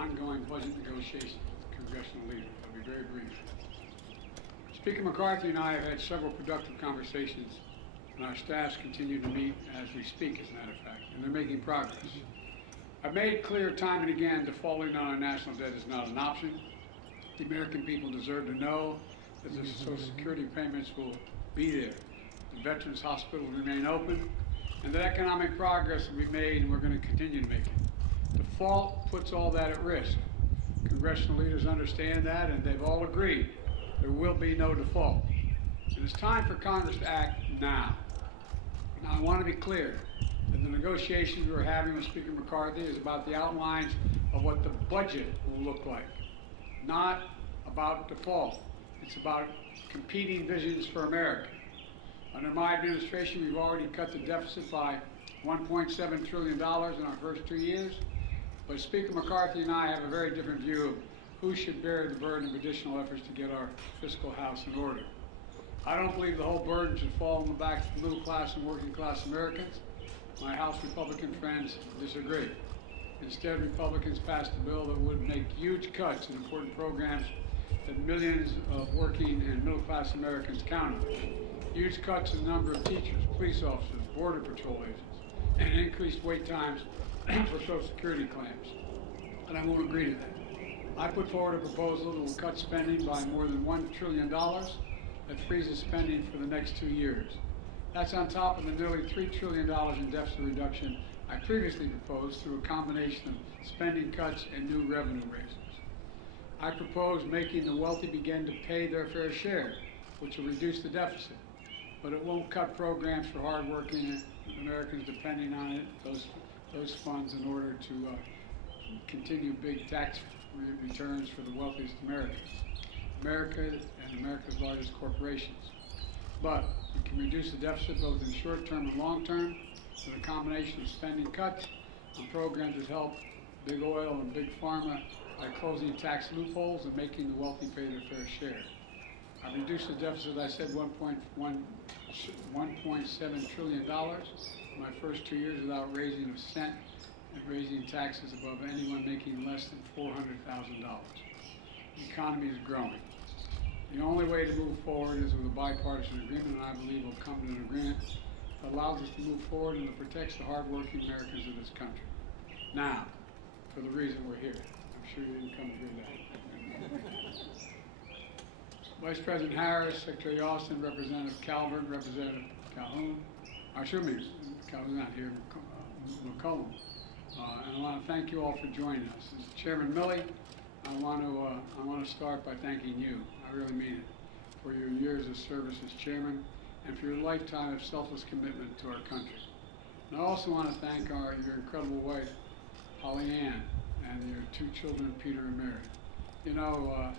ongoing budget negotiations with congressional leaders. I'll be very brief. Speaker McCarthy and I have had several productive conversations, and our staffs continue to meet as we speak, as a matter of fact, and they're making progress. I've made clear time and again defaulting on our national debt is not an option. The American people deserve to know that the Social Security payments will be there. The Veterans Hospital will remain open, and that economic progress will be made, and we're going to continue to make it. Default puts all that at risk. Congressional leaders understand that, and they've all agreed there will be no default. And it's time for Congress to act now. Now, I want to be clear that the negotiations we're having with Speaker McCarthy is about the outlines of what the budget will look like, not about default. It's about competing visions for America. Under my administration, we've already cut the deficit by $1.7 trillion in our first 2 years, but Speaker McCarthy and I have a very different view of who should bear the burden of additional efforts to get our fiscal house in order. I don't believe the whole burden should fall on the backs of middle class and working class Americans. My House Republican friends disagree. Instead, Republicans passed a bill that would make huge cuts in important programs that millions of working and middle class Americans count on. Huge cuts in the number of teachers, police officers, border patrol agents, and increased wait times for Social Security claims. And I won't agree to that. I put forward a proposal that will cut spending by more than $1 trillion that freezes spending for the next 2 years. That's on top of the nearly $3 trillion in deficit reduction I previously proposed through a combination of spending cuts and new revenue raises. I propose making the wealthy begin to pay their fair share, which will reduce the deficit, but it won't cut programs for hardworking Americans depending on it, those funds, in order to continue big tax returns for the wealthiest Americans, America and America's largest corporations. But we can reduce the deficit both in short term and long term with a combination of spending cuts on programs that help big oil and big pharma by closing tax loopholes and making the wealthy pay their fair share. I reduced the deficit, I said, $1.7 trillion in my first 2 years without raising a cent and raising taxes above anyone making less than $400,000. The economy is growing. The only way to move forward is with a bipartisan agreement, and I believe we'll come to an agreement that allows us to move forward and that protects the hardworking Americans of this country. Now, for the reason we're here. I'm sure you didn't come to hear that. Vice President Harris, Secretary Austin, Representative Calvert, Representative Calhoun, Calhoun's not here, McCollum. And I want to thank you all for joining us. As Chairman Milley, I want to start by thanking you. I really mean it, for your years of service as chairman and for your lifetime of selfless commitment to our country. And I also want to thank your incredible wife, Holly Ann, and your 2 children, Peter and Mary. You know,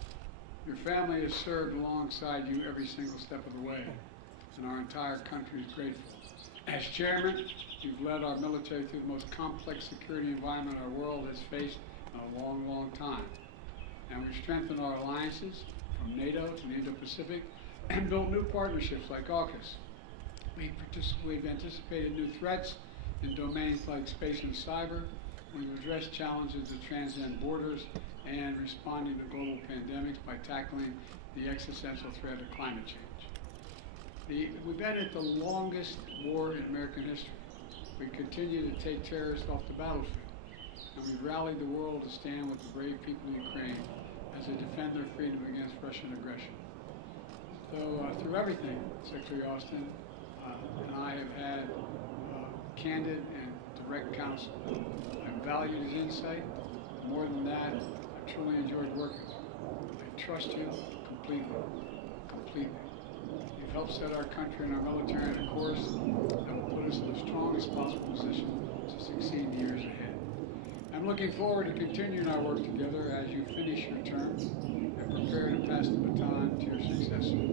your family has served alongside you every single step of the way, and our entire country is grateful. As chairman, you've led our military through the most complex security environment our world has faced in a long, long time. And we've strengthened our alliances from NATO to the Indo-Pacific and built new partnerships like AUKUS. We've anticipated new threats in domains like space and cyber. We've addressed challenges that transcend borders and responding to global pandemics by tackling the existential threat of climate change. We've been at the longest war in American history. We continue to take terrorists off the battlefield, and we've rallied the world to stand with the brave people of Ukraine as they defend their freedom against Russian aggression. So through everything, Secretary Austin and I have had candid and direct counsel. I've valued his insight. More than that, I truly enjoyed working with you. I trust you completely. You've helped set our country and our military on a course that will put us in the strongest possible position to succeed in the years ahead. I'm looking forward to continuing our work together as you finish your term and prepare to pass the baton to your successor.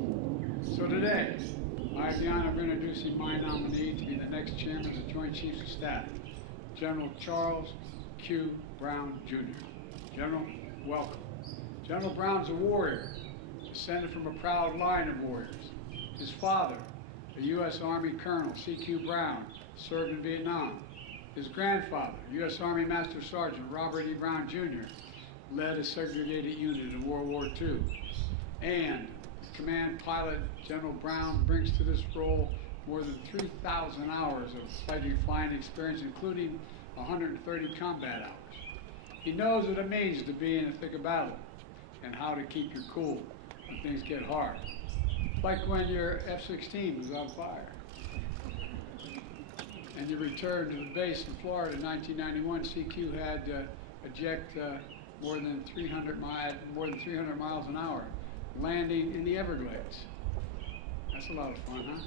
So today, I have the honor of introducing my nominee to be the next chairman of the Joint Chiefs of Staff, General Charles Q. Brown, Jr. General, welcome. General Brown's a warrior, descended from a proud line of warriors. His father, a U.S. Army Colonel, C.Q. Brown, served in Vietnam. His grandfather, U.S. Army Master Sergeant Robert E. Brown, Jr., led a segregated unit in World War II. And command pilot General Brown brings to this role more than 3,000 hours of fighting flying experience, including 130 combat hours. He knows what it means to be in the thick of battle and how to keep your cool when things get hard. Like when your F-16 was on fire and you returned to the base in Florida in 1991. CQ had to eject more than 300 miles an hour, landing in the Everglades. That's a lot of fun, huh?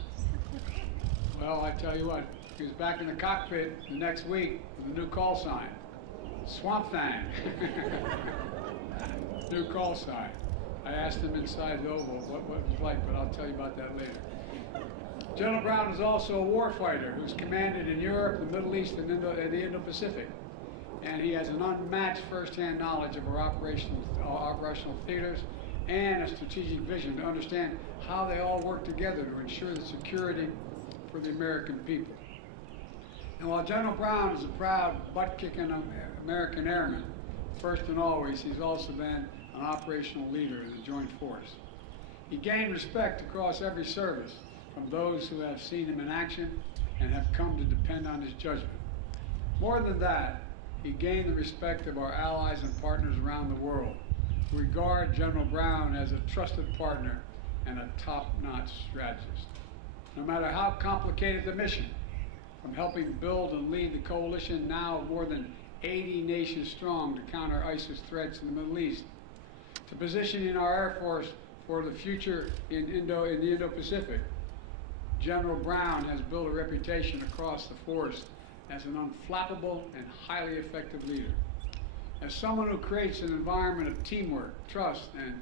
Well, I tell you what, he was back in the cockpit the next week with a new call sign, Swamp Thing. New call sign. I asked him inside the Oval what it was like, but I'll tell you about that later. General Brown is also a warfighter who's commanded in Europe, the Middle East, and the Indo-Pacific. And he has an unmatched first-hand knowledge of our operational theaters and a strategic vision to understand how they all work together to ensure the security for the American people. And while General Brown is a proud, butt-kicking American airman, first and always, he's also been an operational leader in the Joint Force. He gained respect across every service from those who have seen him in action and have come to depend on his judgment. More than that, he gained the respect of our allies and partners around the world, who regard General Brown as a trusted partner and a top-notch strategist. No matter how complicated the mission, from helping build and lead the coalition now more than 80 nations strong to counter ISIS threats in the Middle East, to positioning our Air Force for the future in the Indo-Pacific, General Brown has built a reputation across the force as an unflappable and highly effective leader. As someone who creates an environment of teamwork, trust, and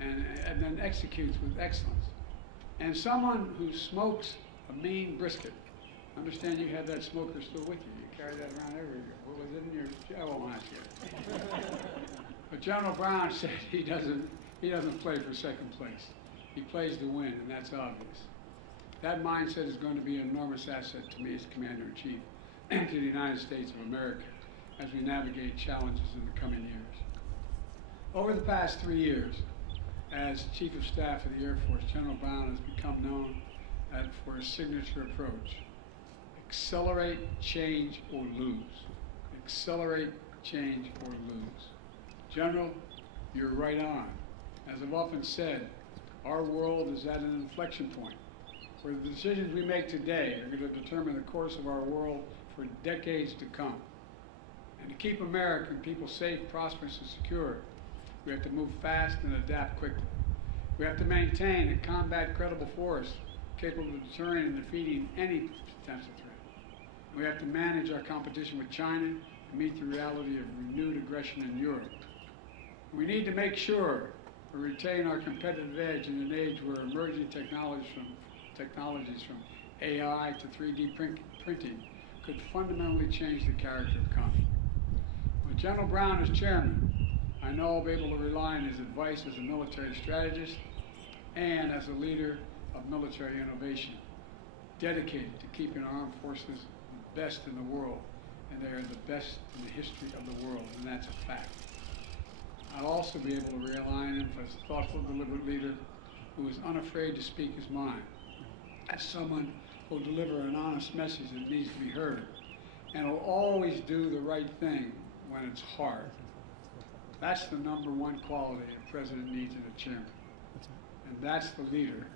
then executes with excellence. And someone who smokes a mean brisket. Understand you have that smoker still with you. You carry that around everywhere. What was it in your, I won't ask you. But General Brown said he doesn't play for second place. He plays to win, and that's obvious. That mindset is going to be an enormous asset to me as Commander-in-Chief and to the United States of America as we navigate challenges in the coming years. Over the past 3 years, as Chief of Staff of the Air Force, General Brown has become known for his signature approach. Accelerate, change, or lose. Accelerate, change, or lose. General, you're right on. As I've often said, our world is at an inflection point where the decisions we make today are going to determine the course of our world for decades to come. And to keep American people safe, prosperous, and secure, we have to move fast and adapt quickly. We have to maintain and combat credible force capable of deterring and defeating any potential threat. We have to manage our competition with China and meet the reality of renewed aggression in Europe. We need to make sure we retain our competitive edge in an age where emerging technologies from AI to 3D printing could fundamentally change the character of conflict. With General Brown as chairman, I know I'll be able to rely on his advice as a military strategist and as a leader of military innovation, dedicated to keeping our armed forces the best in the world, and they are the best in the history of the world, and that's a fact. I'll also be able to rely on him as a thoughtful, deliberate leader who is unafraid to speak his mind, as someone who will deliver an honest message that needs to be heard, and will always do the right thing when it's hard. That's the #1 quality a president needs in a chairman. And that's the leader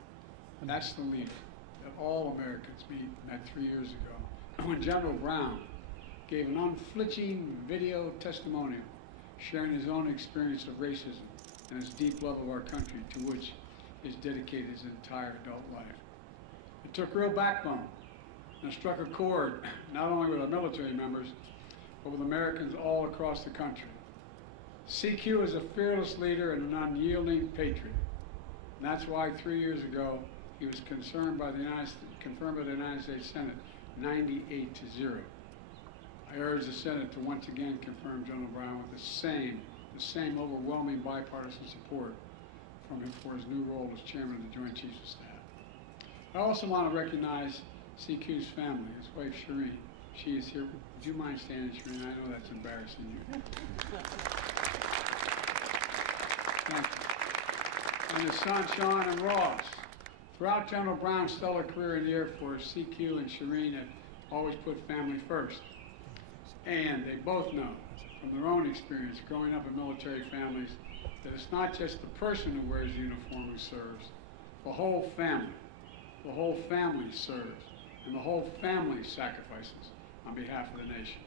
that all Americans met 3 years ago, when General Brown gave an unflinching video testimonial sharing his own experience of racism and his deep love of our country, to which he's dedicated his entire adult life. It took real backbone and struck a chord not only with our military members, but with Americans all across the country. CQ is a fearless leader and an unyielding patriot. And that's why 3 years ago, he was confirmed by the United States Senate 98-0. I urge the Senate to once again confirm General Brown with the same overwhelming bipartisan support from him for his new role as chairman of the Joint Chiefs of Staff. I also want to recognize CQ's family, his wife Shireen. She is here. Would you mind standing, Shireen? I know that's embarrassing you. Thank you. And his sons, Sean and Ross. Throughout General Brown's stellar career in the Air Force, CQ and Shireen have always put family first. And they both know from their own experience growing up in military families that it's not just the person who wears the uniform who serves. The whole family serves, and the whole family sacrifices on behalf of the nation.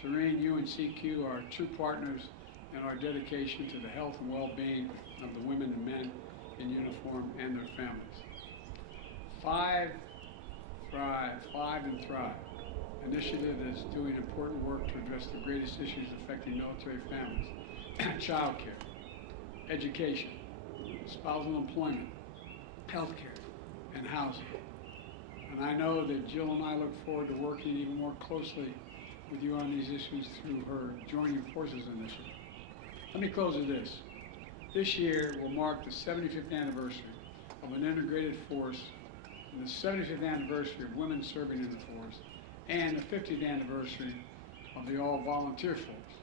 Shireen, you and CQ are true partners in our dedication to the health and well-being of the women and men in uniform and their families. Five and Thrive initiative is doing important work to address the greatest issues affecting military families: child care, education, spousal employment, health care, and housing. And I know that Jill and I look forward to working even more closely with you on these issues through her Joining Forces initiative. Let me close with this. This year will mark the 75th anniversary of an integrated force, and the 75th anniversary of women serving in the force, and the 50th anniversary of the all-volunteer force.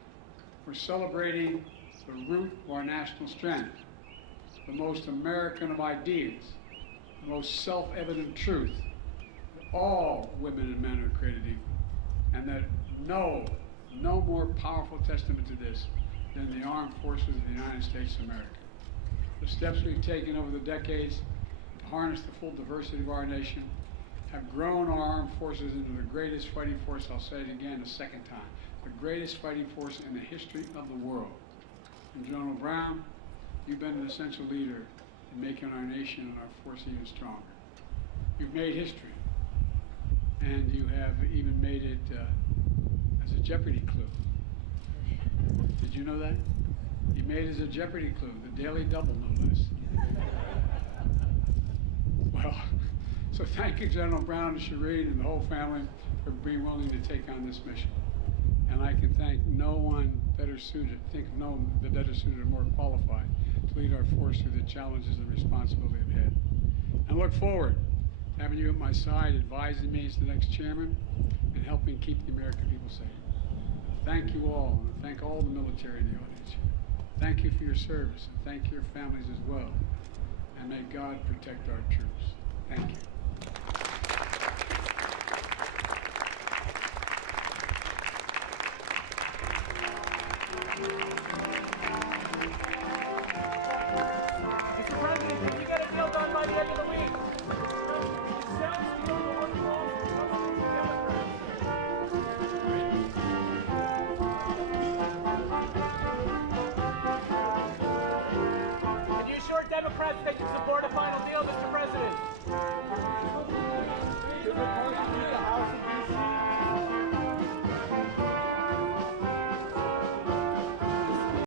We're celebrating the root of our national strength, the most American of ideas, the most self-evident truth that all women and men are created equal, and that no more powerful testament to this than the armed forces of the United States of America. The steps we've taken over the decades to harness the full diversity of our nation have grown our armed forces into the greatest fighting force, I'll say it again a second time, the greatest fighting force in the history of the world. And General Brown, you've been an essential leader in making our nation and our force even stronger. You've made history, and you have even made it as a Jeopardy clue. Did you know that? You made it as a Jeopardy clue, the Daily Double, no less. Well, so thank you, General Brown and Shireen and the whole family for being willing to take on this mission. And I can thank no one better suited, better suited or more qualified to lead our force through the challenges and responsibility ahead. And look forward to having you at my side, advising me as the next chairman and helping keep the American people safe. Thank you all, and thank all the military in the audience here. Thank you for your service, and thank your families as well. And may God protect our troops. Thank you. Mr. President, can you get a deal done by the end of the week? Can you assure Democrats that you support a final deal, Mr. President?